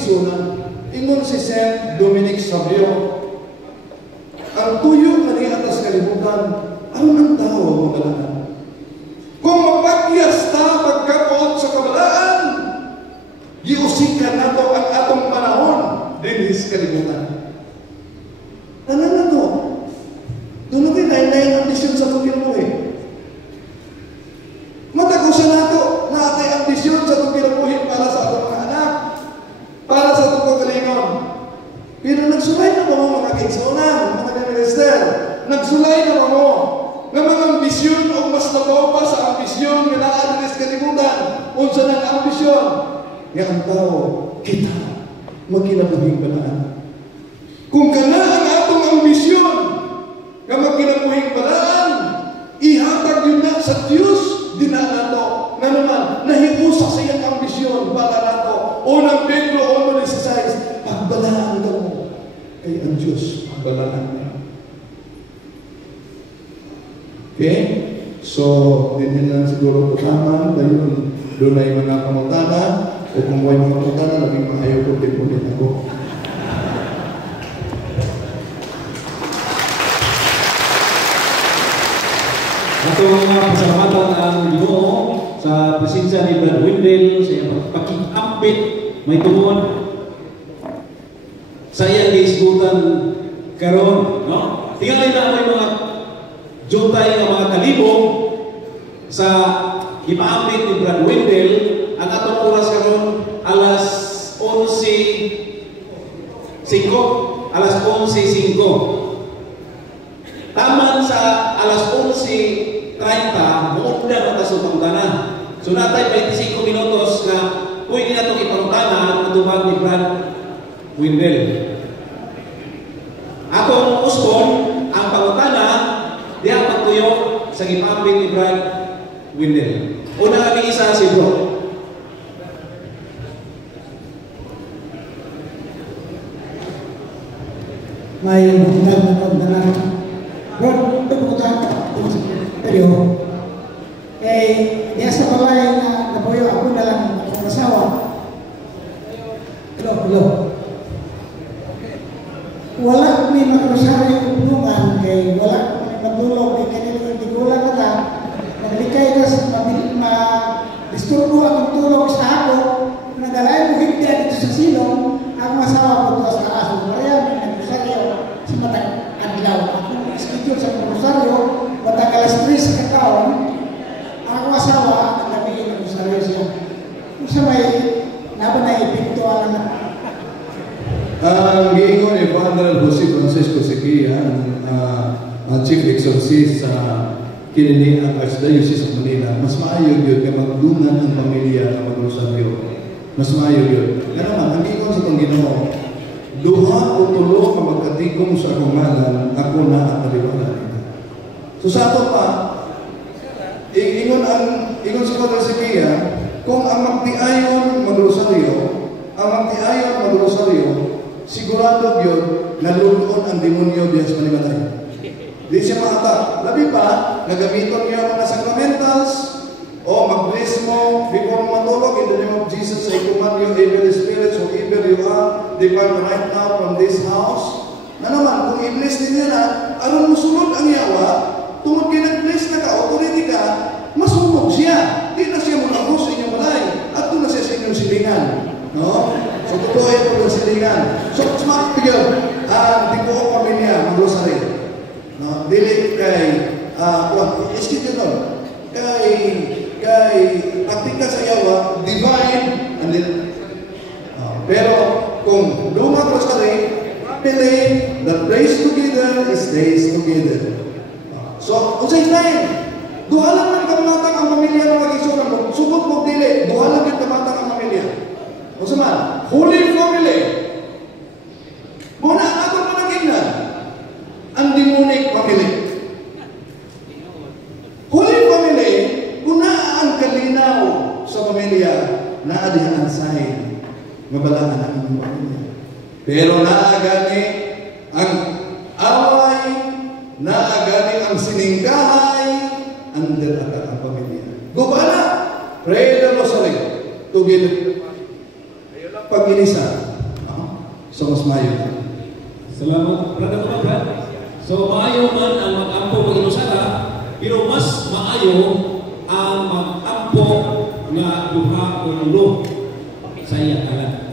igsunan. Ingon si Saint Dominic Savio, ang tuyo na niya atas kalibutan, ano ang tao ang magalanan? Kung mapagyas ta pagkakoot sa kabalaan, giusikan nato ang atong panahon din sa kalibutan. Tanan na to. Doon natin lain-lain ang ambisyon sa itong buhay. Matagusan nato na atay ambisyon sa itong buhay para sa atong mga anak, para sa itong kagalingon. Pero nagsulay na mo mga kaigsunan, mga minister, nagsulay na mo nga mga ambisyon o mas nabaw pa sa ambisyon nga naadres kalimutan. Unsa ng ambisyon? Nga ang tao, kita, magkinabuhing balaan. Kung kana ang atong ambisyon nga magkinabuhing balaan, ihatag yun na sa Diyos, di na nato. Nga naman, nahiusa sa iyang ambisyon para nato. Unang Pedro 1:16, pagbalaan ka mo kay ang Diyos, pagbalaan niya. Okay? So, din lang siguro tama dahil doon ay mga pamutana o kung may mga pamutana, labing maayaw ko din ako. Ato mga pasalamatan ang Ginoo sa presensya ni Brad Wendell sa iyang pagkikambit may tungod sa iyang giisgutan karon, no? Tingali na may mga jutay ng mga kalibog sa ipaambit ni Brad Wendell. Ang atong oras karon alas 11:05. Alas 11:05. Taman sa alas 11:30, muunda na ta sa pangutana. So natay 25 minutos na pwede na itong ipangutana ang matubag ni Brad Wendell. Atong usbon, ang pangutana, diya pagtuyo sa ipambit ni Brad Wendell. Una ni isa si Bro. May magandang na Bro, pagkutan pero diya sa balay na nabuyo ako na lang akong asawa. Hello. Wala may makrosaryo tulungan kay wala may matulog kay kanila hindi ko lang na naglikay ka sa disturbo ang tulog sa ako nagalaay mo hindi dito sa silong ang asawa ko sa aso kaya may nakrosaryo sa matag adlaw ako schedule sa nakrosaryo matag alas 3 sa kataon ang asawa naglabi ng nakrosaryo siya kung sa may naban na epektual na ang giingon ni Father Jose Francisco Sequia, ang Chief Exorcist sa kinini ang Archdiocese of Manila, mas maayo yun na magdungan ang pamilya na magrosaryo. Mas maayo yun. Nga naman, ang giingon sa itong Ginoo, duha o tulo ka magkatigong sa kumalan, ako na at naliwala nila. So sa ato pa, ingon si Father Sequia, kung ang magtiayon magrosaryo, sigurado yun, naluluon ang demonyo diyan sa manimatay. Di siya maatak. Labi pa, nagamiton niya mga sacramentals o mag-bless mo before matulog in the name of Jesus. I command you, evil spirits, whoever you are, depart right now from this house. Na naman, kung i-bless din niya na, aron musunod ang yawa, tungod kayo nag-bless na ka, authority ka, masunog siya. Di na siya muna sa inyong malay. At doon na siya sa inyong silingan. No? So, totoo yung pagkasilingan. So, smart figure, di ko ang pamilya, mag-rosary. No? Dili kay, excuse nyo, kay praktika sa yawa, divine, and then, pero, kung lumang rosary, believe that prays together stays together. So, unsay time? Duha lang ng kamatang ang pamilya ng mag-isunan mo. Subot mo dili, duha lang ng kamatang ang pamilya. O saman, Holy Family. Muna ang atong panagignan, ang demonic family. Holy Family, kung ang kalinaw sa pamilya, naadihan ang sign, mabalaan ang inyong pamilya. Pero naagani ang away, naagani ang sininggahay, under ang pamilya. Gubala, pray the rosary, together. Pag-inisa, So mas maayo na. Salamat, Brother Brad. So, maayo man ang mag-ampo ng inusara, pero mas maayo ang mag-ampo na duha o ulo sa iya kalan.